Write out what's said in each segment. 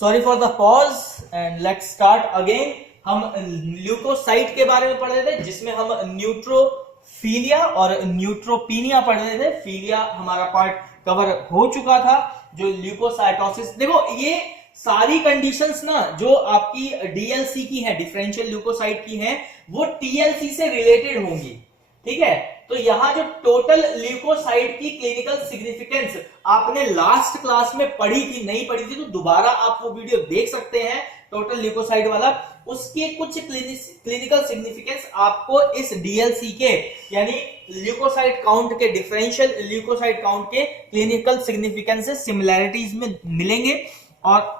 Sorry for the pause and let's start again. हम leucocyte के बारे में पढ़ रहे थे जिसमें हम न्यूट्रोफिलिया और न्यूट्रोपीनिया पढ़ रहे थे। फिलिया हमारा पार्ट कवर हो चुका था। जो ल्यूकोसाइटोसिस, देखो ये सारी कंडीशंस ना जो आपकी डीएलसी की है, डिफरेंशियल ल्यूकोसाइट की है, वो टीएलसी से रिलेटेड होंगी। ठीक है, तो यहां जो टोटल ल्यूकोसाइट की क्लिनिकल सिग्निफिकेंस आपने लास्ट क्लास में पढ़ी थी, नहीं पढ़ी थी तो दोबारा आप वो वीडियो देख सकते हैं, टोटल ल्यूकोसाइट वाला। उसके कुछ क्लिनिकल सिग्निफिकेंस आपको इस डीएलसी के यानी ल्यूकोसाइट काउंट के, डिफरेंशियल ल्यूकोसाइट काउंट के क्लिनिकल सिग्निफिकेंस से सिमिलैरिटीज में मिलेंगे। और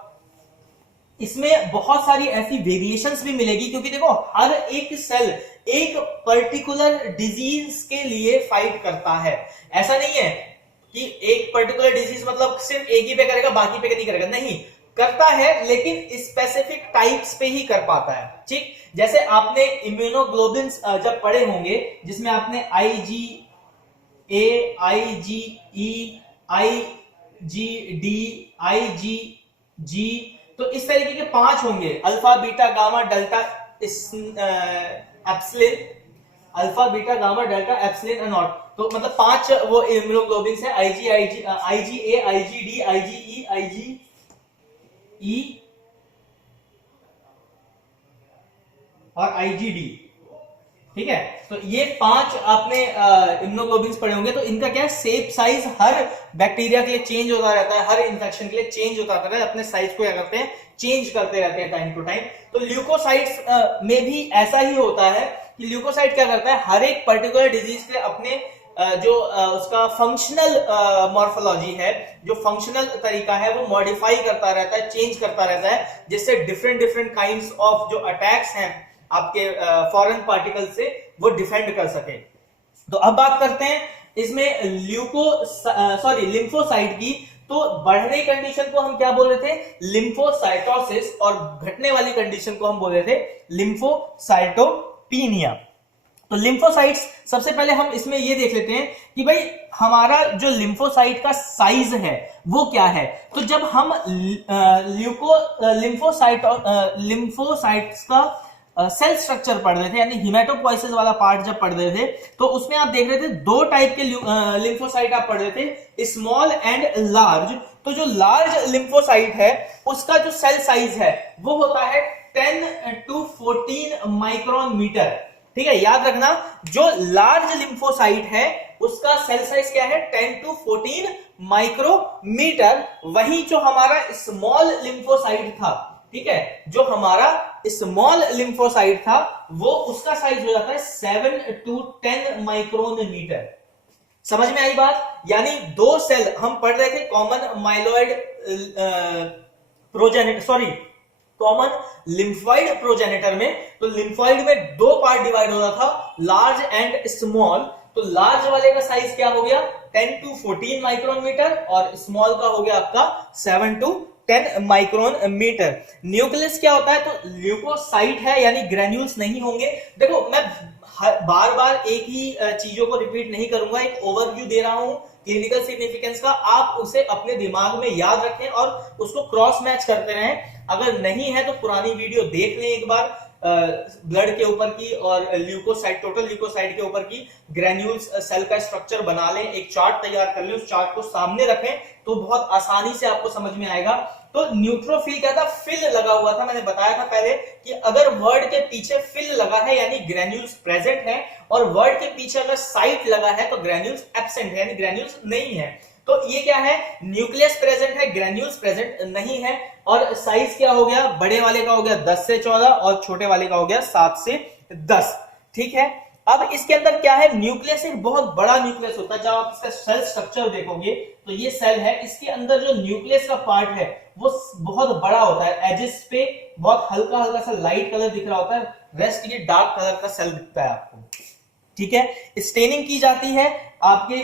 इसमें बहुत सारी ऐसी वेरिएशंस भी मिलेगी, क्योंकि देखो हर एक सेल एक पर्टिकुलर डिजीज के लिए फाइट करता है। ऐसा नहीं है कि एक पर्टिकुलर डिजीज मतलब सिर्फ एक ही पे करेगा, बाकी पे नहीं करेगा, नहीं करता है, लेकिन स्पेसिफिक टाइप्स पे ही कर पाता है। ठीक, जैसे आपने इम्यूनोग्लोबिन्स जब पढ़े होंगे, जिसमें आपने IgA, IgE, IgD, IgG, तो इस तरीके के 5 होंगे, alpha beta gamma delta epsilon, alpha beta gamma delta epsilon और नॉट। तो मतलब 5 वो इम्यूनोग्लोबिन्स है, IgA, IgD, IgE, IgE और IgD। ठीक है, तो ये 5 आपने इम्यूनोग्लोबिन्स पढ़े होंगे। तो इनका क्या है, शेप साइज हर बैक्टीरिया के लिए चेंज होता रहता है, हर इन्फेक्शन के लिए चेंज होता रहता है, अपने साइज को क्या करते हैं, चेंज करते रहते हैं टाइम टू टाइम। तो ल्यूकोसाइट्स में भी ऐसा ही होता है कि ल्यूकोसाइट क्या करता है, हर एक पर्टिकुलर डिजीज के अपने जो उसका फंक्शनल मॉर्फोलॉजी है, जो फंक्शनल तरीका है, वो मॉडिफाई करता रहता है, चेंज करता रहता है, जिससे डिफरेंट डिफरेंट काइंड्स ऑफ जो अटैक्स हैं आपके फॉरेन पार्टिकल से, वो डिफेंड कर सके। तो अब बात करते हैं इसमें लिम्फोसाइट की। तो बढ़ने कंडीशन को हम क्या बोल रहे थे, लिम्फोसाइटोसिस, और घटने वाली कंडीशन को हम बोल रहे थे लिम्फोसाइटोपीनिया। तो लिम्फोसाइट्स, सबसे पहले हम इसमें ये देख लेते हैं कि भाई हमारा जो लिम्फोसाइट का साइज है वो क्या है। तो जब हम लिम्फोसाइट्स का सेल स्ट्रक्चर पढ़ रहे थे, यानी हिमेटोपोइसिस वाला पार्ट जब पढ़ रहे थे, तो उसमें आप देख रहे थे 2 टाइप के लिम्फोसाइट आप पढ़ रहे थे, स्मॉल एंड लार्ज। तो जो लार्ज लिम्फोसाइट है उसका जो सेल साइज है वो होता है 10 to 14 माइक्रोन मीटर। ठीक है, याद रखना, जो लार्ज लिम्फोसाइट है उसका सेल साइज क्या है, 10 to 14 माइक्रोमीटर। वहीं जो हमारा स्मॉल लिम्फोसाइट था, ठीक है, जो हमारा स्मॉल लिम्फोसाइट था वो उसका साइज हो जाता है 7 to 10 माइक्रोन मीटर। समझ में आई बात? यानी 2 सेल हम पढ़ रहे थे common myeloid common lymphoid progenitor में। तो लिम्फॉइड में 2 पार्ट डिवाइड हो रहा था, लार्ज एंड स्मॉल। तो लार्ज वाले का साइज क्या हो गया, 10 to 14 माइक्रोन मीटर, और स्मॉल का हो गया आपका 7 to 10 माइक्रोन मीटर। न्यूक्लियस क्या होता है, तो ल्यूकोसाइट है, यानी ग्रेन्यूल्स नहीं होंगे। देखो मैं बार बार एक ही चीजों को रिपीट नहीं करूंगा, एक ओवरव्यू दे रहा हूं क्लिनिकल सिग्निफिकेंस का, आप उसे अपने दिमाग में याद रखें और उसको क्रॉस मैच करते रहें। अगर नहीं है तो पुरानी वीडियो देख लें एक बार, ब्लड के ऊपर की और ल्यूकोसाइट, टोटल ल्यूकोसाइट के ऊपर की, ग्रेन्यूल्स सेल का स्ट्रक्चर बना लें, एक चार्ट तैयार कर लें, उस चार्ट को सामने रखें तो बहुत आसानी से आपको समझ में आएगा। तो न्यूट्रोफिल क्या था, फिल लगा हुआ था। मैंने बताया था पहले कि अगर वर्ड के पीछे फिल लगा है यानी ग्रेन्यूल्स प्रेजेंट है, और वर्ड के पीछे अगर साइट लगा है तो ग्रेन्यूल्स एब्सेंट है, यानी ग्रेन्यूल्स नहीं है। तो ये क्या है, न्यूक्लियस प्रेजेंट है, ग्रेन्यूल्स प्रेजेंट नहीं है। और साइज क्या हो गया, बड़े वाले का हो गया 10 से 14 और छोटे वाले का हो गया 7 से 10। ठीक है, अब इसके अंदर क्या है, न्यूक्लियस एक बहुत बड़ा न्यूक्लियस होता है। जब आप इसका सेल स्ट्रक्चर देखोगे तो ये सेल है, इसके अंदर जो न्यूक्लियस का पार्ट है वो बहुत बड़ा होता है, एजेस पे बहुत हल्का हल्का सा लाइट कलर दिख रहा होता है, रेस्ट ये डार्क कलर का सेल दिखता है आपको। ठीक है, स्टेनिंग की जाती है आपके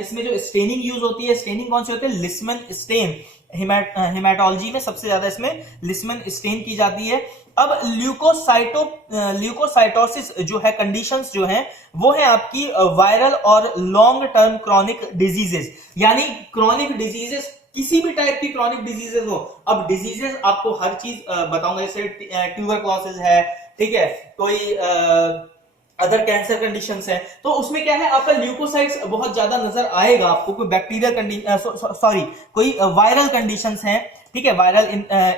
इसमें जो स्टेनिंग यूज होती है, स्टेनिंग कौन सी होती है, लिस्मन स्टेन। हेमाटोलॉजी में सबसे ज्यादा इसमें लिस्मन स्टेन की जाती है। अब ल्यूकोसाइटोसिस जो है, कंडीशंस जो है वो है आपकी वायरल और लॉन्ग टर्म क्रॉनिक डिजीजेस। यानी क्रॉनिक डिजीजेस किसी भी टाइप की क्रॉनिक डिजीजेस हो, अब डिजीजेस आपको हर चीज बताऊंगा, जैसे ट्यूबरक्लोसिस है, ठीक है, कोई अदर कैंसर कंडीशंस है, तो उसमें क्या है आपका ल्यूकोसाइट्स बहुत ज्यादा नजर आएगा आपको। कोई बैक्टीरियल कंडीशन, सॉरी कोई वायरल कंडीशंस हैं, ठीक है, वायरल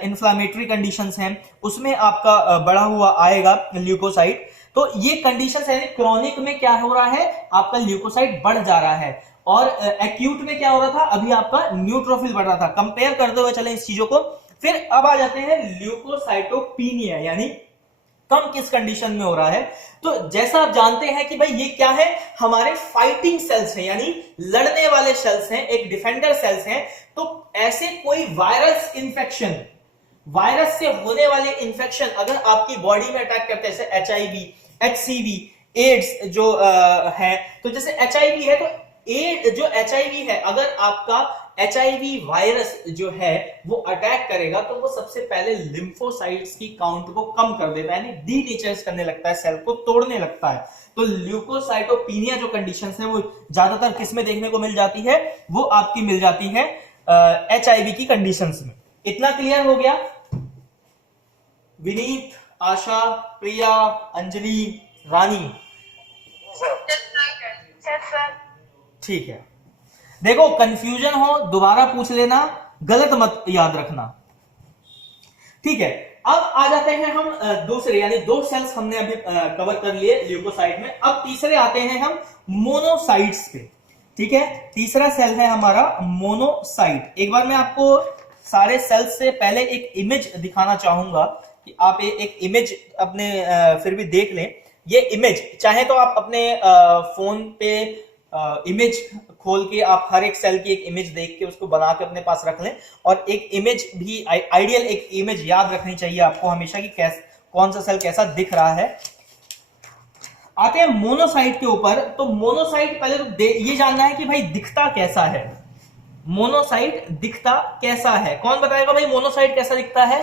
इन्फ्लामेटरी कंडीशंस हैं, उसमें आपका बढ़ा हुआ आएगा ल्यूकोसाइट। तो ये कंडीशंस है, क्रॉनिक में क्या हो रहा है आपका ल्यूकोसाइट बढ़ जा रहा है, और एक्यूट में क्या हो रहा था अभी आपका न्यूट्रोफिल बढ़ रहा था। कंपेयर करते हुए चले इस चीजों को। फिर अब आ जाते हैं ल्यूकोसाइटोपीनिया, यानी कम किस कंडीशन में हो रहा है। तो जैसा आप जानते हैं कि भाई ये क्या है, हमारे फाइटिंग सेल्स हैं, यानी लड़ने वाले सेल्स हैं, एक डिफेंडर सेल्स हैं। तो ऐसे कोई वायरस इंफेक्शन, वायरस से होने वाले इंफेक्शन अगर आपकी बॉडी में अटैक करते हैं, जैसे HIV, HCV, एड्स जो है, तो जैसे HIV है तो एड जो HIV है, अगर आपका HIV वायरस जो है वो अटैक करेगा तो वो सबसे पहले लिम्फोसाइट्स की काउंट को कम कर देता है, यानी डीनेचर्स करने लगता है, सेल को तोड़ने लगता है। तो ल्यूकोसाइटोपीनिया जो कंडीशन है वो ज्यादातर किस में देखने को मिल जाती है, वो आपकी मिल जाती है HIV की कंडीशंस में। इतना क्लियर हो गया? विनीत, आशा, प्रिया, अंजलि, रानी, ठीक है। देखो कंफ्यूजन हो दोबारा पूछ लेना, गलत मत याद रखना, ठीक है। अब आ जाते हैं हम दूसरे, यानी 2 सेल्स हमने अभी कवर कर लिए ल्यूकोसाइट में। अब तीसरे आते हैं हम मोनोसाइट्स पे, ठीक है। तीसरा सेल है हमारा मोनोसाइट। एक बार मैं आपको सारे सेल्स से पहले एक इमेज दिखाना चाहूंगा कि आप एक इमेज अपने फिर भी देख लें। ये इमेज चाहे तो आप अपने फोन पे इमेज खोल के आप हर एक सेल की एक इमेज देख के उसको बना के अपने पास रख लें, और एक इमेज भी आइडियल एक इमेज याद रखनी चाहिए आपको हमेशा कि कौन सा सेल कैसा दिख रहा है। आते हैं मोनोसाइट के ऊपर। तो मोनोसाइट पहले तो ये जानना है कि भाई दिखता कैसा है, मोनोसाइट दिखता कैसा है। कौन बताएगा भाई मोनोसाइट कैसा दिखता है?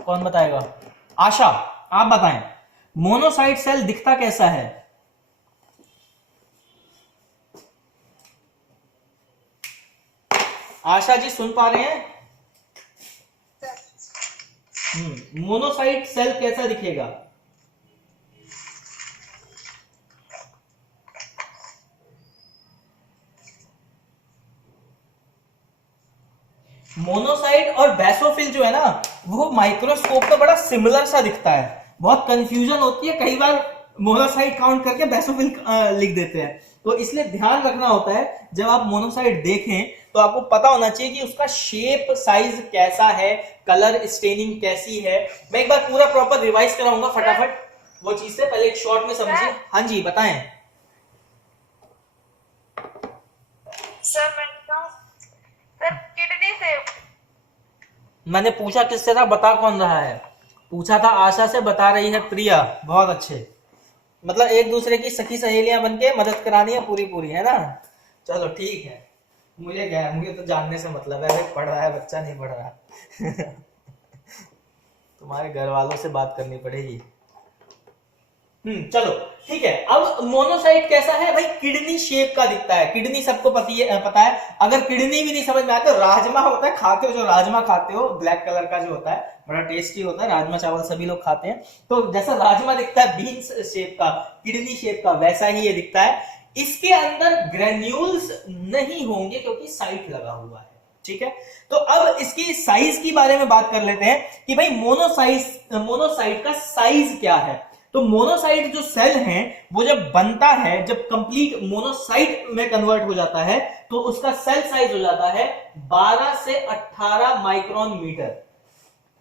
कौन बताएगा? आशा, आप बताएं मोनोसाइट सेल दिखता कैसा है? आशा जी सुन पा रहे हैं? मोनोसाइट सेल कैसा दिखेगा? मोनोसाइट और बेसोफिल जो है ना वो माइक्रोस्कोप पे बड़ा सिमिलर सा दिखता है, बहुत कंफ्यूजन होती है, कई बार मोनोसाइट काउंट करके बेसोफिल लिख देते हैं। तो इसलिए ध्यान रखना होता है जब आप मोनोसाइट देखें तो आपको पता होना चाहिए कि उसका शेप साइज कैसा है, कलर स्टेनिंग कैसी है। मैं एक बार पूरा प्रॉपर रिवाइज कराऊंगा फटाफट वो चीज से, पहले एक शॉर्ट में समझिए। हाँ जी बताएं। सर किडनी से। मैंने पूछा किससे था, बता कौन रहा है? पूछा था आशा से, बता रही है प्रिया। बहुत अच्छे, मतलब एक दूसरे की सखी सहेलियां बनके मदद करानी है पूरी पूरी, है ना। चलो ठीक है, मुझे क्या है, मुझे तो जानने से मतलब है, पढ़ रहा है बच्चा नहीं पढ़ रहा तुम्हारे घर वालों से बात करनी पड़ेगी। चलो ठीक है। अब मोनोसाइट कैसा है भाई? किडनी शेप का दिखता है। किडनी सबको पता है। अगर किडनी भी नहीं समझ में आता तो राजमा होता है, खाते हो जो राजमा खाते हो, ब्लैक कलर का जो होता है, बड़ा टेस्टी होता है राजमा चावल, सभी लोग खाते हैं। तो जैसा राजमा दिखता है बीन्स शेप का, किडनी शेप का, वैसा ही ये दिखता है। इसके अंदर ग्रेन्यूल्स नहीं होंगे क्योंकि साइट लगा हुआ है, ठीक है। तो अब इसकी साइज की बारे में बात कर लेते हैं कि भाई मोनोसाइट का साइज क्या है। तो मोनोसाइट जो सेल है वो जब बनता है, जब कंप्लीट मोनोसाइट में कन्वर्ट हो जाता है तो उसका सेल साइज हो जाता है 12 से 18 माइक्रोन मीटर।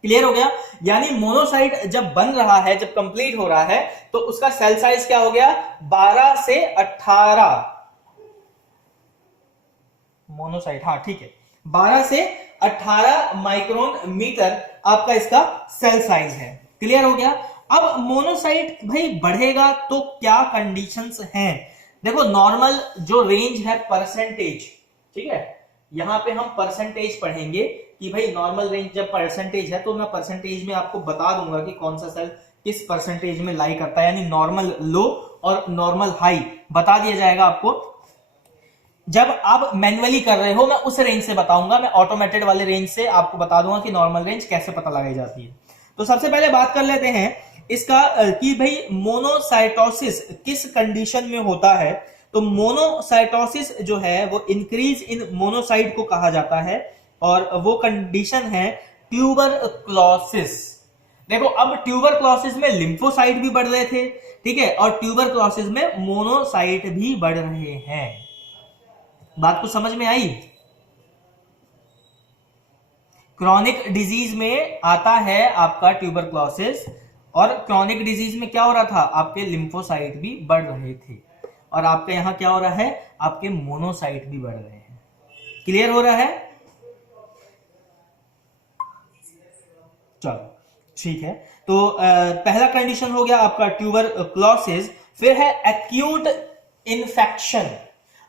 क्लियर हो गया? यानी मोनोसाइट जब बन रहा है, जब कंप्लीट हो रहा है तो उसका सेल साइज क्या हो गया? 12 से 18 मोनोसाइट, हाँ ठीक है, 12 से 18 माइक्रोन मीटर आपका इसका सेल साइज है। क्लियर हो गया? अब मोनोसाइट भाई बढ़ेगा तो क्या कंडीशंस हैं? देखो नॉर्मल जो रेंज है परसेंटेज, ठीक है, यहां पे हम परसेंटेज पढ़ेंगे कि भाई नॉर्मल रेंज जब परसेंटेज है तो मैं परसेंटेज में आपको बता दूंगा कि कौन सा सेल किस परसेंटेज में लाई करता है, यानी नॉर्मल लो और नॉर्मल हाई बता दिया जाएगा आपको। जब आप मैन्युअली कर रहे हो, मैं उस रेंज से बताऊंगा, मैं ऑटोमेटेड वाले रेंज से आपको बता दूंगा कि नॉर्मल रेंज कैसे पता लगाई जाती है। तो सबसे पहले बात कर लेते हैं इसका कि भाई मोनोसाइटोसिस किस कंडीशन में होता है। तो मोनोसाइटोसिस जो है वो इंक्रीज इन मोनोसाइट को कहा जाता है और वो कंडीशन है ट्यूबरक्लोसिस। देखो अब ट्यूबरक्लोसिस में लिम्फोसाइट भी बढ़ रहे थे, ठीक है, और ट्यूबरक्लोसिस में मोनोसाइट भी बढ़ रहे हैं। बात को समझ में आई? क्रॉनिक डिजीज में आता है आपका ट्यूबरक्लोसिस, और क्रॉनिक डिजीज में क्या हो रहा था, आपके लिम्फोसाइट भी बढ़ रहे थे, और आपके यहां क्या हो रहा है, आपके मोनोसाइट भी बढ़ रहे हैं। क्लियर हो रहा है? चलो ठीक है। तो पहला कंडीशन हो गया आपका ट्यूबरक्लोसिस। फिर है एक्यूट इन्फेक्शन।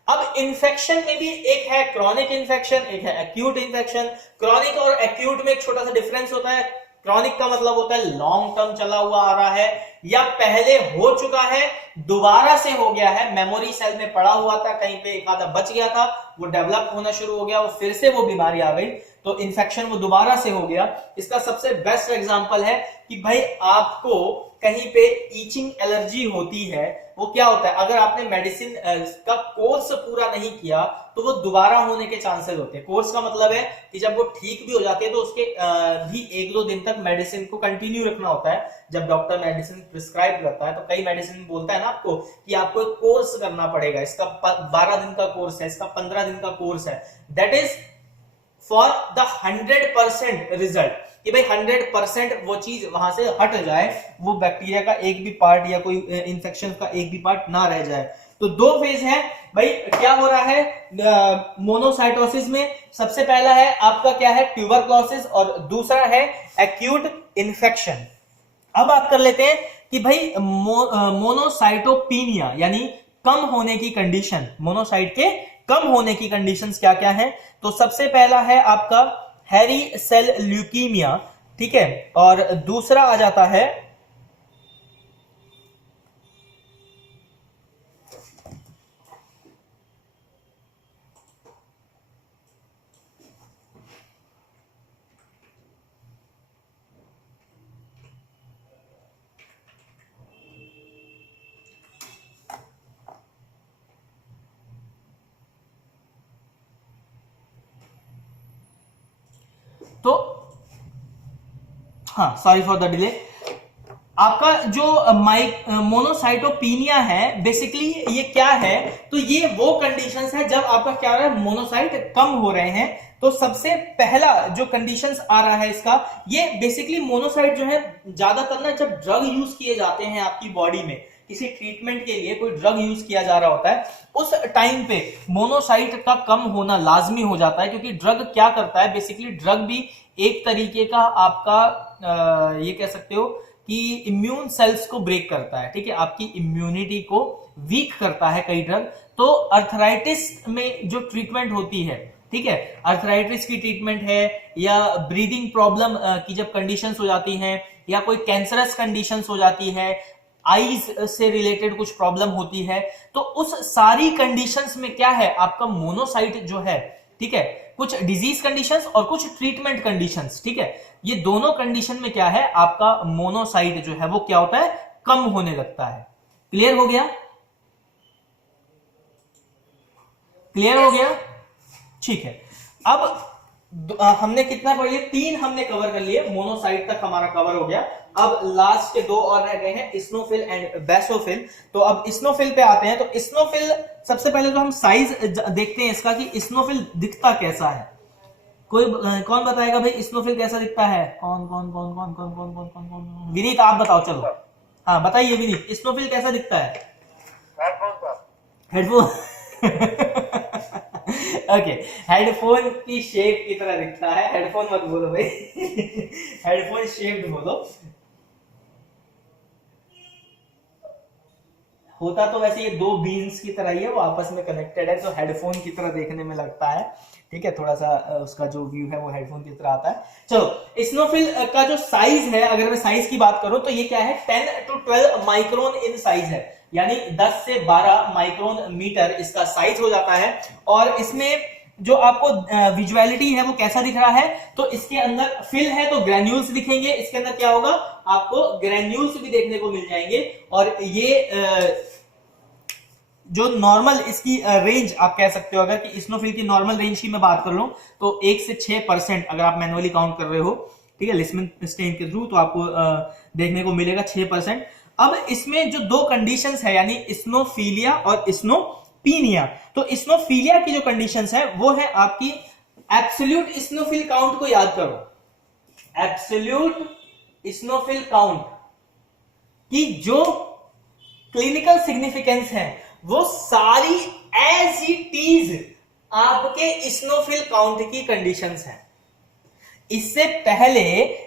अब इन्फेक्शन में भी एक है क्रॉनिक इन्फेक्शन, एक है एक्यूट इन्फेक्शन। क्रॉनिक और एक्यूट में एक छोटा सा डिफरेंस होता है। क्रॉनिक का मतलब होता है लॉन्ग टर्म चला हुआ आ रहा है, या पहले हो चुका है दोबारा से हो गया है, मेमोरी सेल में पड़ा हुआ था, कहीं पे एक आधा बच गया था, वो डेवलप होना शुरू हो गया, वो फिर से वो बीमारी आ गई, तो इन्फेक्शन वो दोबारा से हो गया। इसका सबसे बेस्ट एग्जांपल है कि भाई आपको कहीं पे ईचिंग एलर्जी होती है, वो क्या होता है, अगर आपने मेडिसिन का कोर्स पूरा नहीं किया तो वो दोबारा होने के चांसेस होते हैं। कोर्स का मतलब है कि जब वो ठीक भी हो जाते हैं तो उसके भी 1-2 दिन तक मेडिसिन को कंटिन्यू रखना होता है। जब डॉक्टर मेडिसिन प्रिस्क्राइब करता है तो कई मेडिसिन बोलता है ना आपको कि आपको एक कोर्स करना पड़ेगा, इसका 12 दिन का कोर्स है, इसका 15 दिन का कोर्स है। That is for the 100% result, कि भाई 100% वो चीज वहां से हट जाए, वो बैक्टीरिया का एक भी पार्ट या कोई इंफेक्शन का एक भी पार्ट ना रह जाए। तो 2 फेज है भाई, क्या हो रहा है मोनोसाइटोसिस में। सबसे पहला है आपका क्या है, ट्यूबरक्लोसिस, और दूसरा है एक्यूट इन्फेक्शन। अब बात कर लेते हैं कि भाई मोनोसाइटोपीनिया यानी कम होने की कंडीशन, मोनोसाइट के कम होने की कंडीशंस क्या क्या है। तो सबसे पहला है आपका हैरी सेल ल्यूकीमिया, ठीक है, और दूसरा आ जाता है तो हाँ, सॉरी फॉर द डिले। आपका जो मोनोसाइटोपीनिया है, बेसिकली ये क्या है, तो ये वो कंडीशंस है जब आपका क्या हो रहा है, मोनोसाइट कम हो रहे हैं। तो सबसे पहला जो कंडीशंस आ रहा है इसका, ये बेसिकली मोनोसाइट जो है ज्यादातर ना जब ड्रग यूज किए जाते हैं आपकी बॉडी में, किसी ट्रीटमेंट के लिए कोई ड्रग यूज किया जा रहा होता है, उस टाइम पे मोनोसाइट का कम होना लाजमी हो जाता है। क्योंकि ड्रग क्या करता है, बेसिकली ड्रग भी एक तरीके का आपका ये कह सकते हो कि इम्यून सेल्स को ब्रेक करता है, ठीक है, आपकी इम्यूनिटी को वीक करता है कई ड्रग। तो अर्थराइटिस में जो ट्रीटमेंट होती है, ठीक है, अर्थराइटिस की ट्रीटमेंट है, या ब्रीदिंग प्रॉब्लम की जब कंडीशंस हो जाती हैं, या कोई कैंसरस कंडीशंस हो जाती है, आईज से रिलेटेड कुछ प्रॉब्लम होती है, तो उस सारी कंडीशंस में क्या है, आपका मोनोसाइट जो है, ठीक है, कुछ डिजीज कंडीशंस और कुछ ट्रीटमेंट कंडीशंस, ठीक है, ये दोनों कंडीशन में क्या है, आपका मोनोसाइट जो है वो क्या होता है, कम होने लगता है। क्लियर हो गया? क्लियर हो गया? ठीक है। अब हमने कितना पढ़ लिया, 3 हमने कवर कर लिए, मोनोसाइट तक हमारा कवर हो गया। अब लास्ट के 2 और रह गए हैं, इस्नोफिल एंड बेसोफिल। तो अब इस्नोफिल पे आते हैं। तो इस्नोफिल सबसे पहले तो हम साइज देखते हैं इसका कि इस्नोफिल दिखता कैसा है। कोई कौन बताएगा भाई इस्नोफिल कैसा दिखता है? कौन कौन कौन कौन कौन कौन कौन कौन कौन? विनीत आप बताओ, चलो हाँ बताइए विनीत, इस्नोफिल कैसा दिखता है? हेडफोन ओके, हेडफोन की शेप की तरह दिखता है। हेडफोन मत बोलो भाई हेडफोन शेप्ड बोलो। होता तो वैसे ये 2 बीन्स की तरह ही है, वो आपस में कनेक्टेड है, तो हेडफोन की तरह देखने में लगता है, ठीक है, थोड़ा सा उसका जो व्यू है वो हेडफोन की तरह आता है। चलो, इस्नोफिल का जो साइज है, अगर मैं साइज की बात करूं तो ये क्या है, 10 to 12 माइक्रोन इन साइज है। यानी 10 से 12 माइक्रोन मीटर इसका साइज हो जाता है। और इसमें जो आपको विजुअलिटी है वो कैसा दिख रहा है, तो इसके अंदर फिल है तो ग्रेन्यूल्स दिखेंगे, इसके अंदर क्या होगा, आपको ग्रेन्यूल्स भी देखने को मिल जाएंगे। और ये जो नॉर्मल इसकी रेंज आप कह सकते हो, अगर कि स्नोफिल की नॉर्मल रेंज की मैं बात कर लूं तो 1 से 6% अगर आप मैनुअली काउंट कर रहे हो, ठीक है, लिस्मन स्टेन के थ्रू, तो आपको देखने को मिलेगा 6%। अब इसमें जो दो कंडीशंस है, यानी स्नोफिलिया और स्नोपीनिया, तो स्नोफिलिया की जो कंडीशंस है वो है आपकी एब्सोल्यूट स्नोफिल काउंट को याद करो, एब्सोल्यूट स्नोफिल काउंट की जो क्लिनिकल सिग्निफिकेंस है वो सारी एज इट इज आपके स्नोफिल काउंट की कंडीशंस हैं। इससे पहले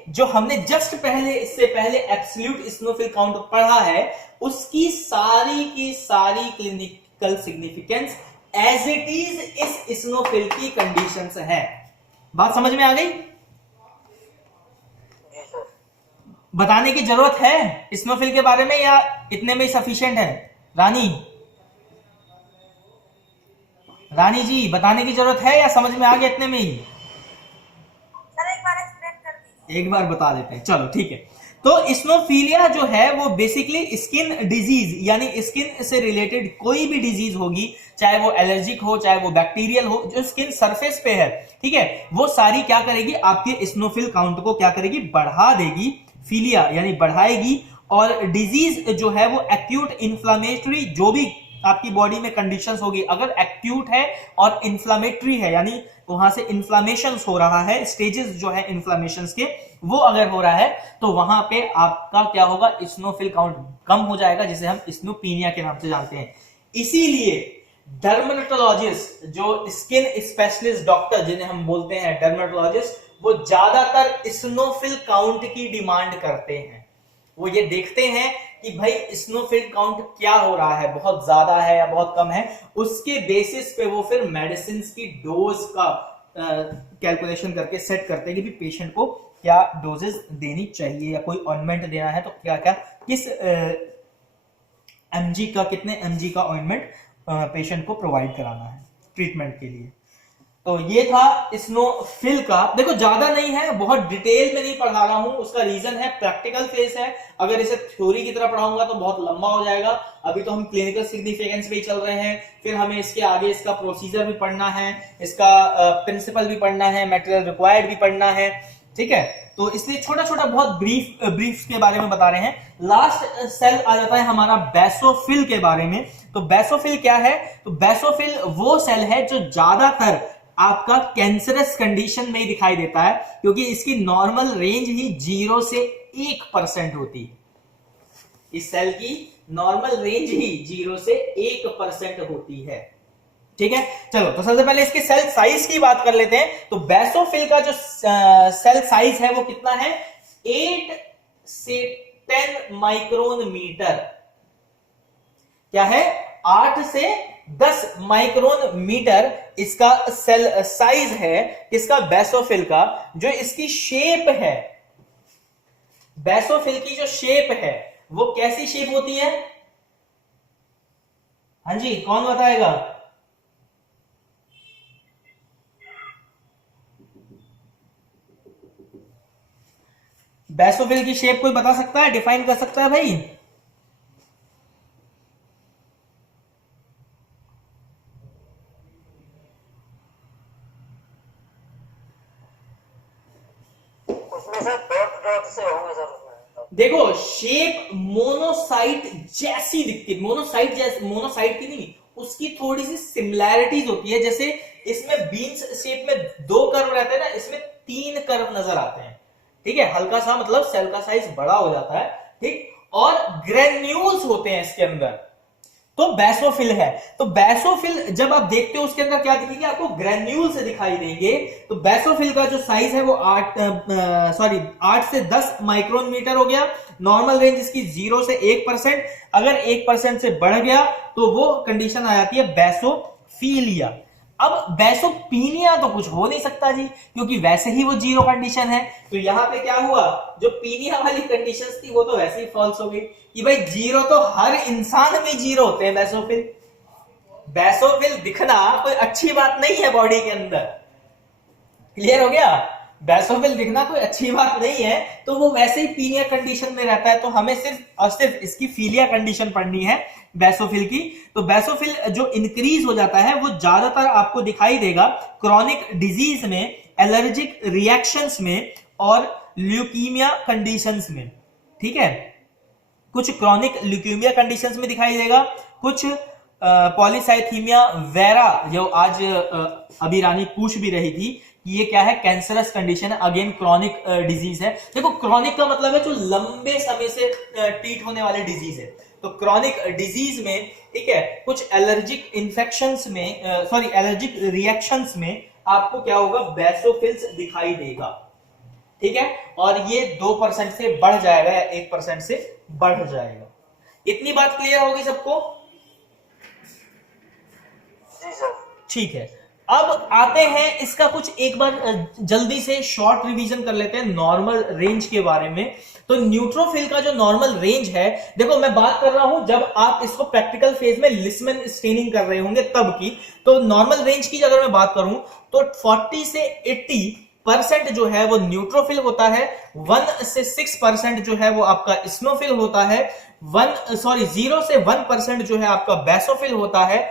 जो हमने जस्ट पहले इससे पहले एब्सोल्यूट स्नोफिल काउंट पढ़ा है, उसकी सारी की सारी clinical significance as it is इस स्नोफिल की कंडीशंस है। बात समझ में आ गई? बताने की जरूरत है स्नोफिल के बारे में या इतने में ही सफिशिएंट है? रानी जी, बताने की जरूरत है या समझ में आ गया इतने में ही? सर एक बार एक्सप्लेन कर दीजिए। एक बार बता देते हैं, चलो ठीक है। तो स्नोफिलिया जो है वो बेसिकली स्किन डिजीज, यानी स्किन से रिलेटेड कोई भी डिजीज होगी, चाहे वो एलर्जिक हो चाहे वो बैक्टीरियल हो, जो स्किन सरफेस पे है, ठीक है, वो सारी क्या करेगी, आपके स्नोफिल काउंट को क्या करेगी, बढ़ा देगी। फिलिया यानी बढ़ाएगी। और डिजीज जो है वो एक्यूट इन्फ्लामेटरी, जो भी आपकी बॉडी में कंडीशंस होगी, अगर एक्यूट है और इन्फ्लामेटरी है, यानी वहां से इन्फ्लामेशन हो रहा है, स्टेजेस जो है इन्फ्लामेशन के वो अगर हो रहा है, तो वहां पे आपका क्या होगा, स्नोफिल काउंट कम हो जाएगा, जिसे हम स्नोपीनिया के नाम से जानते हैं। इसीलिए डर्मेटोलॉजिस्ट, जो स्किन स्पेशलिस्ट डॉक्टर जिन्हें हम बोलते हैं डर्मेटोलॉजिस्ट, वो ज्यादातर स्नोफिल काउंट की डिमांड करते हैं। वो ये देखते हैं कि भाई स्नोफिल काउंट क्या हो रहा है, बहुत ज्यादा है या बहुत कम है, उसके बेसिस पे वो फिर मेडिसिन की डोज का कैलकुलेशन करके सेट करते हैं कि पेशेंट को क्या डोजेस देनी चाहिए, या कोई ऑइंटमेंट देना है तो क्या क्या किस एमजी का, कितने एमजी का ऑइंटमेंट पेशेंट को प्रोवाइड कराना है ट्रीटमेंट के लिए। तो ये था स्नोफिल का। देखो ज्यादा नहीं है, बहुत डिटेल में नहीं पढ़ा रहा हूं, उसका रीजन है प्रैक्टिकल फेस है। अगर इसे थ्योरी की तरह पढ़ाऊंगा तो बहुत लंबा हो जाएगा। अभी तो हम क्लिनिकल सिग्निफिकेंस पे ही चल रहे हैं, फिर हमें इसके आगे इसका प्रोसीजर भी पढ़ना है, इसका प्रिंसिपल भी पढ़ना है, मटेरियल रिक्वायर्ड भी पढ़ना है, ठीक है। तो इसलिए छोटा छोटा बहुत ब्रीफ के बारे में बता रहे हैं। लास्ट सेल आ जाता है हमारा बेसोफिल के बारे में। तो बेसोफिल क्या है, तो बेसोफिल वो सेल है जो ज्यादातर आपका कैंसरस कंडीशन में ही दिखाई देता है, क्योंकि इसकी नॉर्मल रेंज ही 0 से 1% होती है। इस सेल की नॉर्मल रेंज ही 0 से 1% होती है, ठीक है। चलो तो सबसे पहले इसके सेल साइज की बात कर लेते हैं। तो बेसोफिल का जो सेल साइज है वो कितना है, 8 से 10 माइक्रोन मीटर। क्या है, 8 से 10 माइक्रोन मीटर इसका सेल साइज है, इसका बेसोफिल का। जो इसकी शेप है, बेसोफिल की जो शेप है वो कैसी शेप होती है, हाँ जी कौन बताएगा? बेसोफिल की शेप कोई बता सकता है, डिफाइन कर सकता है भाई? उसमें सर डॉट डॉट से होंगे सर उसमें। देखो शेप मोनोसाइट जैसी दिखती है, मोनोसाइट की नहीं, उसकी थोड़ी सी सिमिलैरिटीज होती है। जैसे इसमें बीन्स शेप में 2 कर्व रहते हैं ना, इसमें 3 कर्व नजर आते हैं, ठीक है। हल्का सा मतलब सेल का साइज बड़ा हो जाता है, ठीक। और ग्रेन्यूल्स होते हैं इसके अंदर, तो बेसोफिल है। तो बेसोफिल जब आप देखते हो उसके अंदर क्या दिखेंगे, आपको ग्रेन्यूल्स दिखाई देंगे। तो बेसोफिल का जो साइज है वो 8 से 10 माइक्रोन मीटर हो गया। नॉर्मल रेंज इसकी 0 से 1%। अगर 1% से बढ़ गया तो वो कंडीशन आ जाती है बेसोफिलिया। अब बेसोपीनिया तो कुछ हो नहीं सकता जी, क्योंकि वैसे ही वो जीरो कंडीशन है। तो यहां पे क्या हुआ, जो पीनिया वाली कंडीशंस थी वो तो वैसे ही फॉल्स हो गई कि भाई जीरो तो हर इंसान में जीरो होते हैं बेसोफिल। बेसोफिल दिखना कोई अच्छी बात नहीं है बॉडी के अंदर, क्लियर हो गया। बेसोफिल दिखना कोई अच्छी बात नहीं है, तो वो वैसे ही पीनिया कंडीशन में रहता है। तो हमें सिर्फ और सिर्फ इसकी फीलिया कंडीशन पढ़नी है बेसोफिल की। तो बेसोफिल जो इंक्रीज हो जाता है वो ज्यादातर आपको दिखाई देगा क्रॉनिक डिजीज में, एलर्जिक रिएक्शंस में और ल्यूकीमिया कंडीशंस में, ठीक है। कुछ क्रॉनिक ल्यूकीमिया कंडीशंस में दिखाई देगा, कुछ पॉलीसाइथीमिया वेरा, जो आज अभी रानी पूछ भी रही थी कि ये क्या है, कैंसरस कंडीशन है, अगेन क्रॉनिक डिजीज है। देखो क्रॉनिक का मतलब है जो लंबे समय से ट्रीट होने वाले डिजीज है। तो क्रॉनिक डिजीज में, ठीक है, कुछ एलर्जिक इंफेक्शंस में, सॉरी एलर्जिक रिएक्शंस में आपको क्या होगा, बेसोफिल्स दिखाई देगा, ठीक है। और ये 2% से बढ़ जाएगा या 1% से बढ़ जाएगा। इतनी बात क्लियर होगी सबको? जी सर। ठीक है, अब आते हैं इसका कुछ एक बार जल्दी से शॉर्ट रिवीजन कर लेते हैं नॉर्मल रेंज के बारे में। तो न्यूट्रोफिल का जो नॉर्मल रेंज है, देखो मैं बात कर रहा हूं जब आप इसको प्रैक्टिकल फेज में लिस्मन स्टेनिंग कर रहे होंगे तब की। तो नॉर्मल रेंज की अगर मैं बात करूं तो 40 से 80% जो है वो न्यूट्रोफिल होता है, 1 से 6% जो है वो आपका स्नोफिल होता है, 0 से 1% जो है आपका बेसोफिल होता है,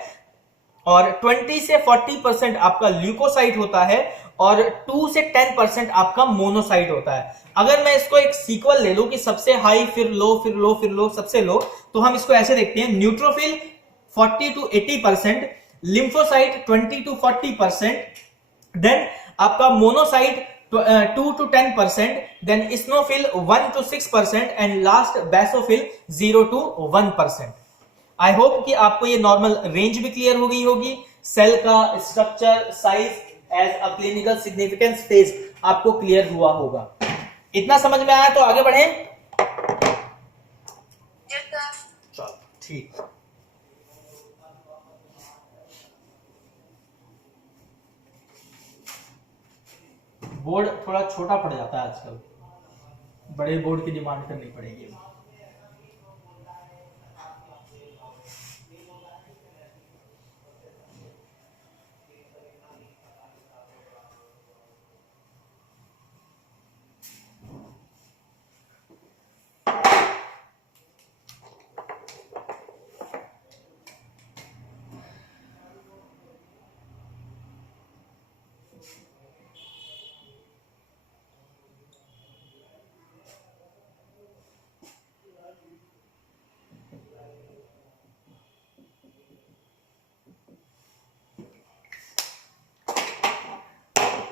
और 20 से 40% आपका ल्यूकोसाइट होता है, और 2 से 10% आपका मोनोसाइट होता है। अगर मैं इसको एक सीक्वल ले लूं कि सबसे हाई फिर लो फिर लो फिर लो सबसे लो, तो हम इसको ऐसे देखते हैं, neutrophil 40 to 80%, lymphocyte 20 to 40%, then आपका monocyte 2 to 10%, then eosinophil 1 to 6%, and last basophil 0 to 1%। I hope कि आपको ये नॉर्मल रेंज भी क्लियर हो गई होगी, सेल का structure, size as a clinical significance phase आपको क्लियर हुआ होगा। इतना समझ में आया तो आगे बढ़े। चलो ठीक। बोर्ड थोड़ा छोटा पड़ जाता है आजकल, बड़े बोर्ड की डिमांड करनी पड़ेगी।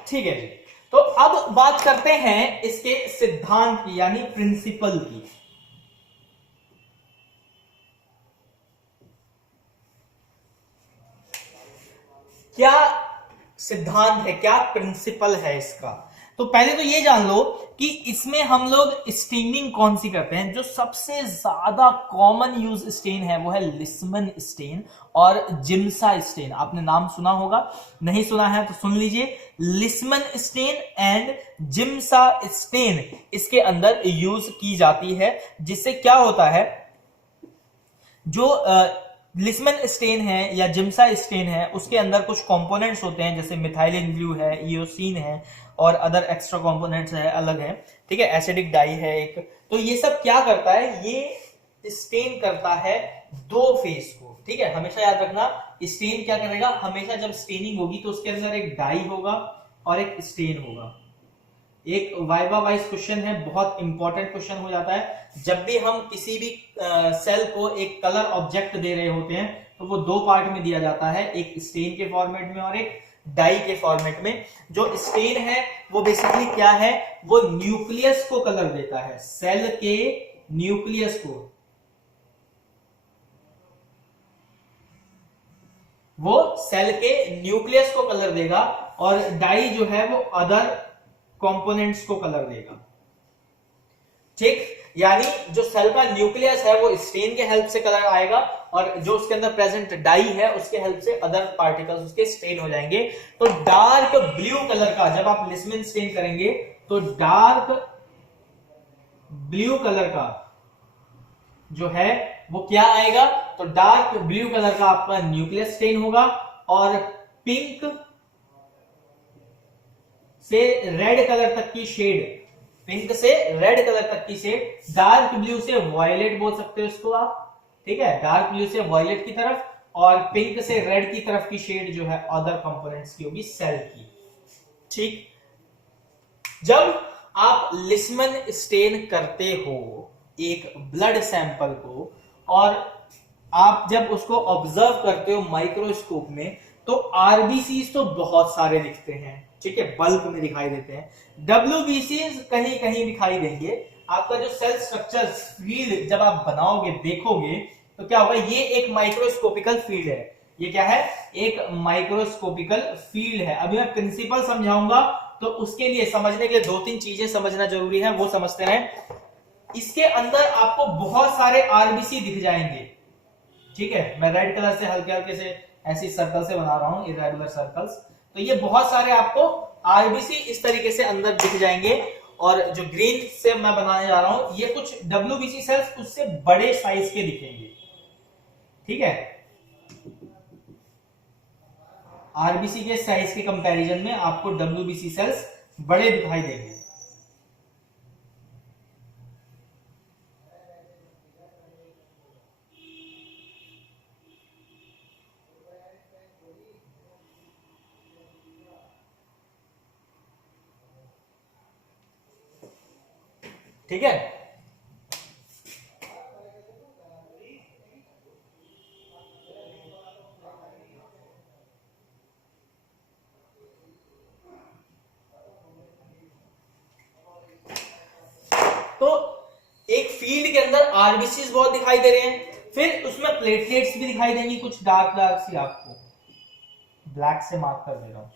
ठीक है जी, तो अब बात करते हैं इसके सिद्धांत की, यानी प्रिंसिपल की। क्या सिद्धांत है, क्या प्रिंसिपल है इसका? तो पहले तो ये जान लो कि इसमें हम लोग स्टेनिंग कौन सी करते हैं। जो सबसे ज्यादा कॉमन यूज स्टेन है वो है लिस्मन स्टेन और जिम्सा स्टेन। आपने नाम सुना होगा, नहीं सुना है तो सुन लीजिए। लिस्मन स्टेन एंड जिम्सा स्टेन इसके अंदर यूज की जाती है, जिससे क्या होता है, जो लिस्मन स्टेन है या जिम्सा स्टेन है उसके अंदर कुछ कंपोनेंट्स होते हैं, जैसे मिथाइलिन ब्लू है, इयोसिन है और अदर एक्स्ट्रा कंपोनेंट्स है, अलग है, ठीक है, एसिडिक डाई है एक। तो ये सब क्या करता है, ये स्टेन करता है दो फेस को, ठीक है। हमेशा याद रखना, स्टेन क्या करेगा, हमेशा जब स्टेनिंग होगी तो उसके अंदर एक डाई होगा और एक स्टेन होगा। एक वाइवा वाइज क्वेश्चन है, बहुत इंपॉर्टेंट क्वेश्चन हो जाता है। जब भी हम किसी भी सेल को एक कलर ऑब्जेक्ट दे रहे होते हैं तो वो दो पार्ट में दिया जाता है, एक स्टेन के फॉर्मेट में और एक डाई के फॉर्मेट में। जो स्टेन है वो बेसिकली क्या है, वो न्यूक्लियस को कलर देता है, सेल के न्यूक्लियस को, वो सेल के न्यूक्लियस को कलर देगा, और डाई जो है वो अदर कंपोनेंट्स को कलर देगा, ठीक। यानी जो सेल का न्यूक्लियस है वो स्टेन के हेल्प से कलर आएगा और जो उसके अंदर प्रेजेंट डाई है उसके हेल्प से अदर पार्टिकल्स उसके स्टेन हो जाएंगे। तो डार्क ब्लू कलर का जब आप लिस्मिन स्टेन करेंगे तो डार्क ब्लू कलर का जो है वो क्या आएगा, तो डार्क ब्लू कलर का आपका न्यूक्लियस स्टेन होगा और पिंक से रेड कलर तक की शेड, पिंक से रेड कलर तक की शेड, डार्क ब्लू से वॉयलेट बोल सकते हो इसको आप, ठीक है, डार्क ब्लू से वॉयलेट की तरफ और पिंक से रेड की तरफ की शेड जो है अदर कंपोनेंट्स की होगी सेल की। ठीक, जब आप लिस्मन स्टेन करते हो एक ब्लड सैंपल को और आप जब उसको ऑब्जर्व करते हो माइक्रोस्कोप में तो आरबीसीज तो बहुत सारे दिखते हैं, ठीक है, बल्क में दिखाई देते हैं। डब्ल्यूबीसीज कहीं कहीं दिखाई देंगे। आपका जो सेल स्ट्रक्चर फील्ड जब आप बनाओगे देखोगे तो क्या होगा, ये एक माइक्रोस्कोपिकल फील्ड है। ये क्या है, एक माइक्रोस्कोपिकल फील्ड है। अभी मैं प्रिंसिपल समझाऊंगा तो उसके लिए समझने के लिए 2-3 चीजें समझना जरूरी है, वो समझते रहें। इसके अंदर आपको बहुत सारे आरबीसी दिख जाएंगे, ठीक है, मैं रेड कलर से हल्के हल्के से ऐसी सर्कल से बना रहा हूं, इरेगुलर सर्कल्स। तो ये बहुत सारे आपको आरबीसी इस तरीके से अंदर दिख जाएंगे और जो ग्रीन से मैं बनाने जा रहा हूं ये कुछ डब्ल्यूबीसी सेल्स उससे बड़े साइज के दिखेंगे, ठीक है, आरबीसी के साइज के कंपैरिजन में आपको डब्ल्यूबीसी सेल्स बड़े दिखाई देंगे। ठीक है, तो एक फील्ड के अंदर आरबीसीज बहुत दिखाई दे रहे हैं, फिर उसमें प्लेटलेट्स भी दिखाई देंगी, कुछ डार्क डार्क सी, आपको ब्लैक से मार्क कर दे रहा हूं,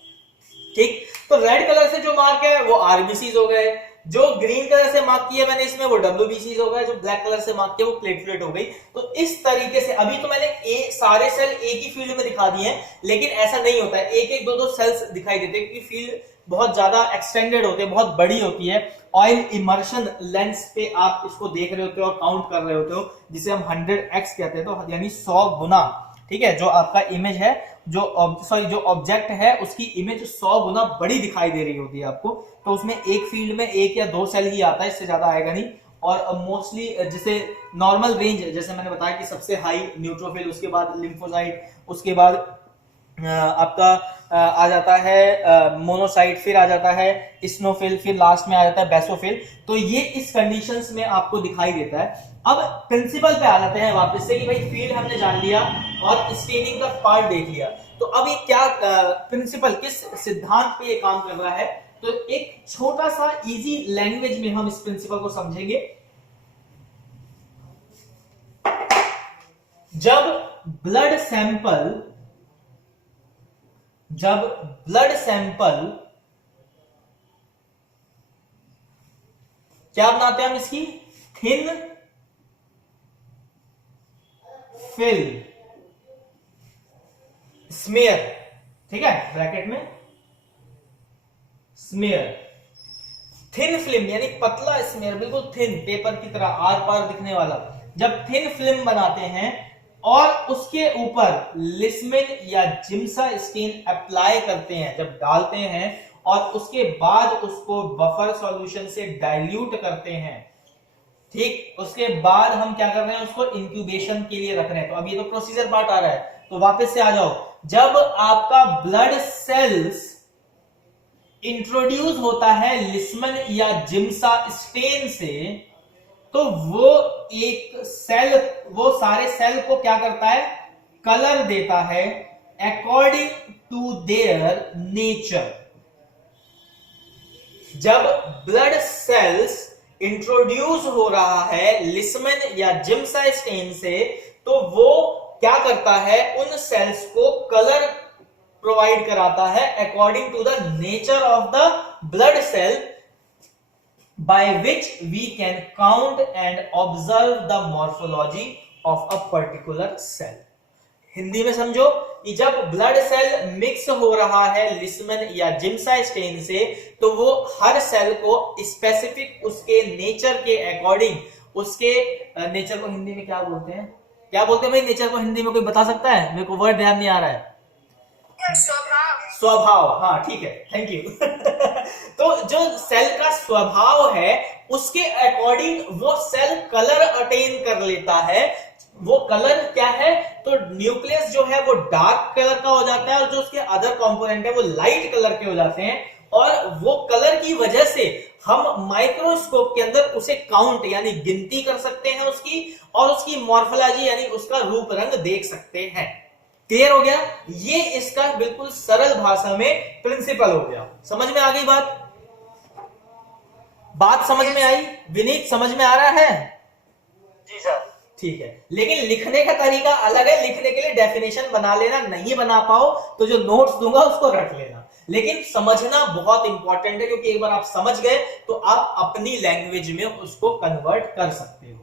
ठीक। तो रेड कलर से जो मार्क है वो आरबीसीज हो गए, जो ग्रीन कलर से मार्क किया मैंने इसमें वो डब्ल्यूबीसीज हो गए, जो ब्लैक कलर से मार्क किया वो प्लेटलेट हो गई। तो इस तरीके से अभी तो मैंने सारे सेल एक ही फील्ड में दिखा दिए हैं, लेकिन ऐसा नहीं होता है, एक एक दो दो सेल्स दिखाई देते हैं क्योंकि फील्ड बहुत ज्यादा एक्सटेंडेड होती है, बहुत बड़ी होती है। ऑयल इमर्शन लेंस पे आप इसको देख रहे होते हो और काउंट कर रहे होते हो, जिसे हम 100x कहते हैं, तो यानी 100 गुना, ठीक है, जो आपका इमेज है, जो ऑब्जेक्ट है उसकी इमेज 100 गुना बड़ी दिखाई दे रही होती है आपको। तो उसमें एक फील्ड में 1 या 2 सेल ही आता है, इससे ज्यादा आएगा नहीं। और मोस्टली जैसे नॉर्मल रेंज, जैसे मैंने बताया कि सबसे हाई न्यूट्रोफिल, उसके बाद लिम्फोसाइट, उसके बाद आपका आ जाता है मोनोसाइट, फिर आ जाता है स्नोफिल, फिर लास्ट में आ जाता है बेसोफिल। तो ये इस कंडीशंस में आपको दिखाई देता है। अब प्रिंसिपल पे आ जाते हैं वापस से कि भाई फील्ड हमने जान लिया और स्टेनिंग का पार्ट देख लिया, तो अब ये क्या प्रिंसिपल किस सिद्धांत पे ये काम कर रहा है, तो एक छोटा सा इजी लैंग्वेज में हम इस प्रिंसिपल को समझेंगे। जब ब्लड सैंपल क्या बनाते हैं हम इसकी, थिन फिल्म स्मेयर, ठीक है, ब्रैकेट में स्मेयर, थिन फिल्म यानी पतला स्मेयर, बिल्कुल थिन, पेपर की तरह आर पार दिखने वाला। जब थिन फिल्म बनाते हैं और उसके ऊपर लिस्मिन या जिम्सा स्टेन अप्लाई करते हैं, जब डालते हैं और उसके बाद उसको बफर सॉल्यूशन से डाइल्यूट करते हैं, ठीक, उसके बाद हम क्या कर रहे हैं, उसको इंक्यूबेशन के लिए रख रहे हैं। तो अब ये तो प्रोसीजर पार्ट आ रहा है, तो वापस से आ जाओ। जब आपका ब्लड सेल्स इंट्रोड्यूस होता है लिस्मन या जिम्सा स्टेन से, तो वो एक सेल, वो सारे सेल को क्या करता है, कलर देता है अकॉर्डिंग टू देयर नेचर। जब ब्लड सेल्स इंट्रोड्यूस हो रहा है लिस्मन या जिम्सा स्टेन से, तो वो क्या करता है, उन सेल्स को कलर प्रोवाइड कराता है according to the nature of the blood cell, by which we can count and observe the morphology of a particular cell. Hindi में समझो कि जब ब्लड सेल मिक्स हो रहा है लिस्मन या जिम्सा स्टेन से, तो वो हर सेल को स्पेसिफिक उसके नेचर के अकॉर्डिंग, उसके नेचर को हिंदी में क्या बोलते हैं, क्या बोलते हैं भाई नेचर को हिंदी में, कोई बता सकता है? मेरे को वर्ड ध्यान नहीं आ रहा है। स्वभाव, हाँ ठीक है, थैंक यू। तो जो सेल का स्वभाव है उसके अकॉर्डिंग वो सेल कलर अटेन कर लेता है। वो कलर क्या है? तो न्यूक्लियस जो है वो डार्क कलर का हो जाता है और जो उसके अदर कंपोनेंट है वो लाइट कलर के हो जाते हैं। और वो कलर की वजह से हम माइक्रोस्कोप के अंदर उसे काउंट यानी गिनती कर सकते हैं उसकी, और उसकी मॉर्फोलॉजी यानी उसका रूप रंग देख सकते हैं। क्लियर हो गया? ये इसका बिल्कुल सरल भाषा में प्रिंसिपल हो गया। समझ में आ गई बात समझ में आई? विनीत समझ में आ रहा है? जी सर। ठीक है, लेकिन लिखने का तरीका अलग है। लिखने के लिए डेफिनेशन बना लेना, नहीं बना पाओ तो जो नोट्स दूंगा उसको रख लेना, लेकिन समझना बहुत इंपॉर्टेंट है, क्योंकि एक बार आप समझ गए तो आप अपनी लैंग्वेज में उसको कन्वर्ट कर सकते हो।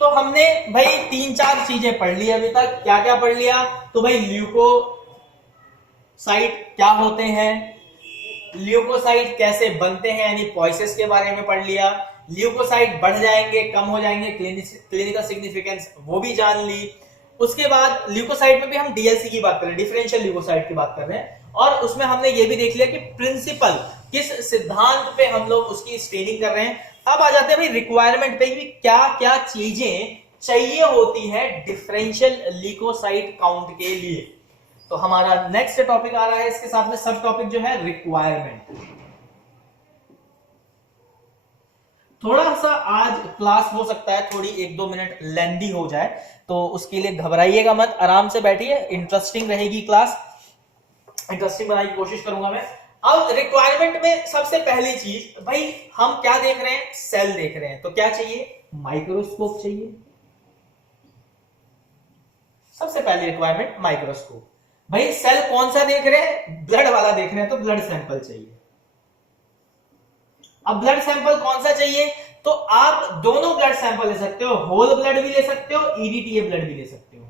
तो हमने भाई 3-4 चीजें पढ़ ली अभी तक। क्या क्या पढ़ लिया? तो भाई ल्यूकोसाइट क्या होते हैं, ल्यूकोसाइट कैसे बनते हैं यानी पॉइसेस के बारे में पढ़ लिया। ल्यूकोसाइट बढ़ जाएंगे, कम हो जाएंगे, क्लिनिकल सिग्निफिकेंस वो भी जान ली। उसके बाद ल्यूकोसाइट में भी हम डीएलसी की बात कर रहे हैं, डिफरेंशियल ल्यूकोसाइट की बात कर रहे हैं, और उसमें हमने ये भी देख लिया कि प्रिंसिपल किस सिद्धांत पे हम लोग उसकी स्क्रीनिंग कर रहे हैं। अब आ जाते हैं भाई रिक्वायरमेंट पे कि क्या क्या चीजें चाहिए होती है डिफरेंशियल ल्यूकोसाइट काउंट के लिए। तो हमारा नेक्स्ट टॉपिक आ रहा है, इसके साथ में सब टॉपिक जो है रिक्वायरमेंट। थोड़ा सा आज क्लास हो सकता है थोड़ी 1-2 मिनट लेंदी हो जाए, तो उसके लिए घबराइएगा मत, आराम से बैठिए, इंटरेस्टिंग रहेगी क्लास, इंटरेस्टिंग बनाने की कोशिश करूंगा मैं। अब रिक्वायरमेंट में सबसे पहली चीज भाई हम क्या देख रहे हैं? सेल देख रहे हैं, तो क्या चाहिए? माइक्रोस्कोप चाहिए। सबसे पहली रिक्वायरमेंट माइक्रोस्कोप। भाई सेल कौन सा देख रहे हैं? ब्लड वाला देख रहे हैं, तो ब्लड सैंपल चाहिए। अब ब्लड सैंपल कौन सा चाहिए? तो आप दोनों ब्लड सैंपल ले सकते हो, होल ब्लड भी ले सकते हो, ईडीटीए ब्लड भी ले सकते हो।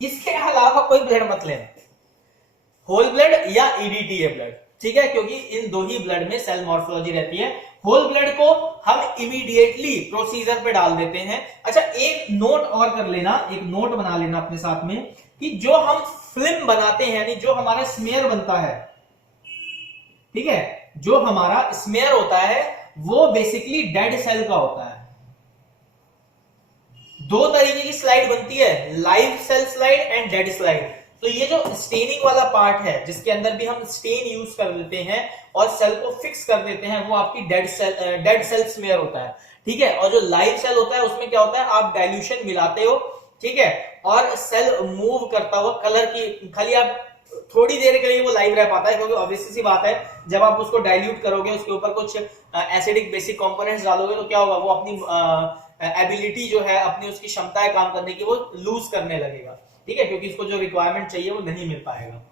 इसके अलावा कोई ब्लड मत लेना, होल ब्लड या ईडीटीए ब्लड, ठीक है, क्योंकि इन दो ही ब्लड में सेल मॉर्फोलॉजी रहती है। होल ब्लड को हम इमीडिएटली प्रोसीजर पे डाल देते हैं। अच्छा, एक नोट और कर लेना, एक नोट बना लेना अपने साथ में कि जो हम फिल्म बनाते हैं यानी जो हमारा स्मेयर बनता है, ठीक है, जो हमारा स्मेयर होता है वो बेसिकली डेड सेल का होता है। दो तरीके की स्लाइड बनती है, live cell slide and dead slide. तो ये जो स्टेनिंग वाला पार्ट है जिसके अंदर भी हम स्टेन यूज कर लेते हैं और सेल को फिक्स कर देते हैं, वो आपकी डेड सेल स्मेयर होता है, ठीक है। और जो लाइव सेल होता है उसमें क्या होता है, आप डाइल्यूशन मिलाते हो, ठीक है, और सेल मूव करता हुआ कलर की, खाली आप थोड़ी देर के लिए वो लाइव रह पाता है, क्योंकि ऑब्वियसली सी बात है जब आप उसको डाइल्यूट करोगे, उसके ऊपर कुछ एसिडिक बेसिक कंपोनेंट्स डालोगे, तो क्या होगा, वो अपनी एबिलिटी जो है, अपनी उसकी क्षमता है काम करने की, वो लूज करने लगेगा, ठीक है, क्योंकि इसको जो रिक्वायरमेंट चाहिए वो नहीं मिल पाएगा।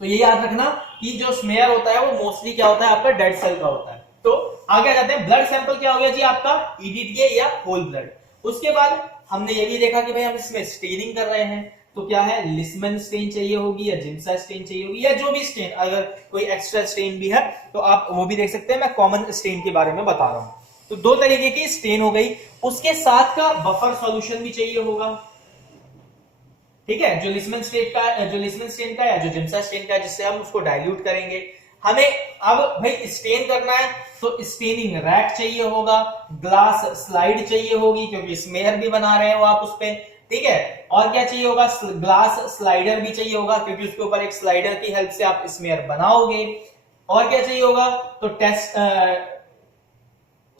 तो ये याद रखना कि जो स्मेयर होता है वो मोस्टली क्या होता है, आपका डेड सेल का होता है। तो आगे आ जाते हैं, ब्लड सैंपल क्या हो गया जी आपका, ईडीटीए या होल ब्लड। उसके बाद हमने ये भी देखा कि भाई हम इसमें स्टेनिंग कर रहे हैं, तो क्या है, लिस्मन स्टेन चाहिए होगी या जिम्सा स्टेन चाहिए होगी, या जो भी स्टेन, अगर कोई एक्स्ट्रा स्टेन भी है तो आप वो भी देख सकते हैं। मैं कॉमन स्टेन के बारे में बता रहा हूं। तो दो तरीके की स्टेन हो गई, उसके साथ का बफर सॉल्यूशन भी चाहिए होगा, ठीक है, जो लिस्मन स्टेन का या जो जिम्सा स्टेन का है, जिससे हम उसको डाइल्यूट करेंगे। हमें अब भाई स्टेन करना है तो स्टेनिंग रैक चाहिए होगा, ग्लास स्लाइड चाहिए होगी क्योंकि स्मेयर भी बना रहे हो आप उस पे, ठीक है। और क्या चाहिए होगा, ग्लास स्लाइडर भी चाहिए होगा क्योंकि उसके ऊपर एक स्लाइडर की हेल्प से आप स्मेयर बनाओगे। और क्या चाहिए होगा, तो टेस्ट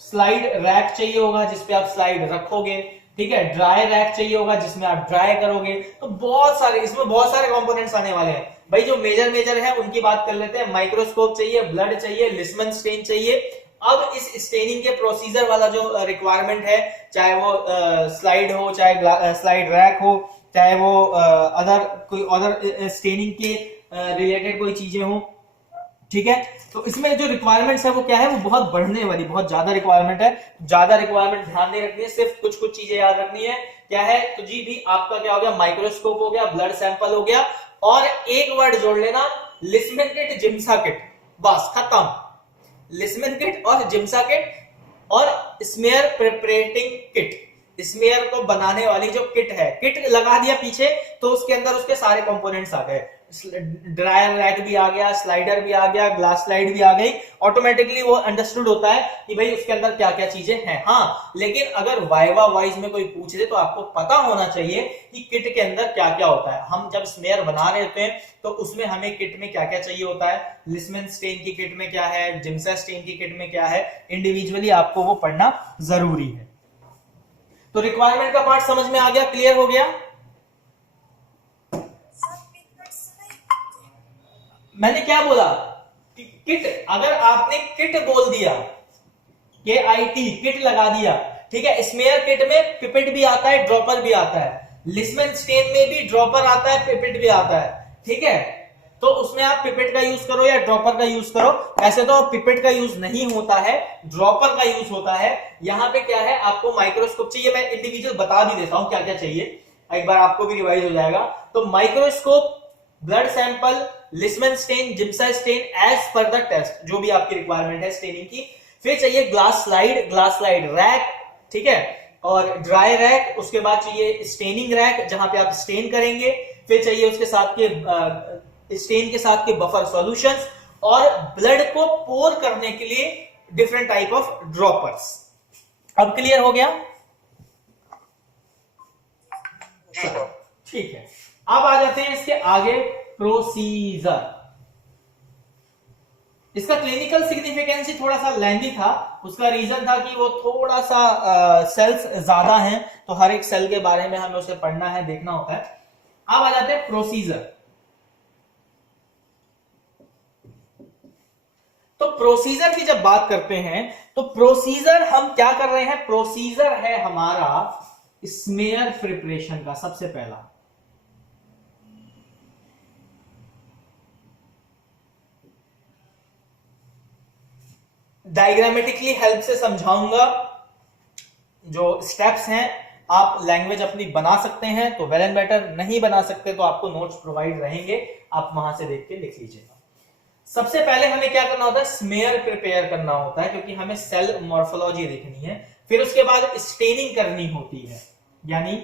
स्लाइड रैक चाहिए होगा जिसपे आप स्लाइड रखोगे, ठीक है। ड्राई रैक चाहिए होगा जिसमें आप ड्राई करोगे। तो बहुत सारे, इसमें बहुत सारे कंपोनेंट्स आने वाले हैं भाई। जो मेजर है उनकी बात कर लेते हैं। माइक्रोस्कोप चाहिए, ब्लड चाहिए, लिस्मन स्टेन चाहिए, अब इस स्टेनिंग के प्रोसीजर वाला जो रिक्वायरमेंट है, चाहे वो स्लाइड हो, चाहे स्लाइड रैक हो, चाहे वो कोई अदर स्टेनिंग के रिलेटेड कोई चीजें हो, ठीक है। तो इसमें जो रिक्वायरमेंट्स है वो क्या है, वो बहुत बढ़ने वाली, बहुत ज्यादा रिक्वायरमेंट है। ज्यादा रिक्वायरमेंट ध्यान नहीं रखनी है, सिर्फ कुछ कुछ चीजें याद रखनी है। क्या है तो जी भी आपका क्या हो गया, माइक्रोस्कोप हो गया, ब्लड सैंपल हो गया, और एक वर्ड जोड़ लेना, लिस्मन किट, जिम्सा किट, बस खत्म। लिस्मन किट और जिम्सा किट और स्मेयर प्रिपरेटिंग किट, स्मेयर को बनाने वाली जो किट है, किट लगा दिया पीछे तो उसके अंदर उसके सारे कंपोनेंट्स आ गए, ड्रायर रैक भी आ गया, स्लाइडर भी आ गया, ग्लास स्लाइड भी आ गई, ऑटोमेटिकली वो अंडरस्टूड होता है कि भाई उसके अंदर क्या क्या चीजें हैं। हाँ, लेकिन अगर वाइवा वाइज में कोई पूछ ले तो आपको पता होना चाहिए कि किट के अंदर क्या क्या होता है। हम जब स्मेयर बना रहे होते हैं तो उसमें हमें किट में क्या क्या चाहिए होता है, लिस्मन स्टेन की किट में क्या है, जिम्सा स्टेन की किट में क्या है, इंडिविजुअली आपको वो पढ़ना जरूरी है। तो रिक्वायरमेंट का पार्ट समझ में आ गया, क्लियर हो गया? मैंने क्या बोला कि किट, अगर आपने किट बोल दिया, KIT, किट लगा दिया, ठीक है। स्मेयर किट में पिपेट भी आता है, ड्रॉपर भी आता है, लिस्मन स्टेन में भी ड्रॉपर आता है, पिपेट भी आता है, ठीक है। तो उसमें आप पिपेट का यूज करो या ड्रॉपर का यूज करो। वैसे तो पिपेट का यूज नहीं होता है, ड्रॉपर का यूज होता है। यहां पे क्या है, आपको माइक्रोस्कोप चाहिए, मैं इंडिविजुअल बता भी देता हूं क्या क्या चाहिए, एक बार आपको भी रिवाइज हो जाएगा। तो microscope, blood sample, Leishman stain, Giemsa stain as per the test, जो भी आपकी रिक्वायरमेंट है स्टेनिंग की। फिर चाहिए ग्लास स्लाइड रैक, ठीक है, और ड्राई रैक। उसके बाद चाहिए स्टेनिंग रैक जहां पे आप स्टेन करेंगे। फिर चाहिए उसके साथ के स्टेन के साथ के बफर सॉल्यूशंस, और ब्लड को पोर करने के लिए डिफरेंट टाइप ऑफ ड्रॉपर्स। अब क्लियर हो गया? ठीक है, अब आ जाते हैं इसके आगे, प्रोसीजर। इसका क्लिनिकल सिग्निफिकेंस थोड़ा सा लेंथी था। उसका रीजन था कि वो थोड़ा सा सेल्स ज्यादा हैं, तो हर एक सेल के बारे में हमें उसे पढ़ना है, देखना होता है। अब आ जाते हैं प्रोसीजर। तो प्रोसीजर की जब बात करते हैं तो प्रोसीजर हम क्या कर रहे हैं, प्रोसीजर है हमारा स्मेयर प्रिपरेशन का सबसे पहला। डायग्रामेटिकली हेल्प से समझाऊंगा, जो स्टेप्स हैं आप लैंग्वेज अपनी बना सकते हैं तो वेल एंड बेटर, नहीं बना सकते तो आपको नोट्स प्रोवाइड रहेंगे, आप वहां से देख के लिख लीजिएगा। सबसे पहले हमें क्या करना होता है, स्मेयर प्रिपेयर करना होता है, क्योंकि हमें सेल मॉर्फोलॉजी देखनी है। फिर उसके बाद स्टेनिंग करनी होती है, यानी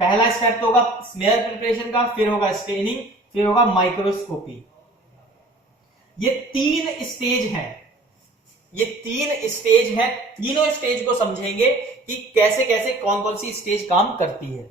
पहला स्टेप तो होगा स्मेयर प्रिपरेशन का, फिर होगा स्टेनिंग, फिर होगा माइक्रोस्कोपी। ये 3 स्टेज हैं, ये 3 स्टेज हैं। तीनों स्टेज को समझेंगे कि कैसे कैसे कौन कौन सी स्टेज काम करती है।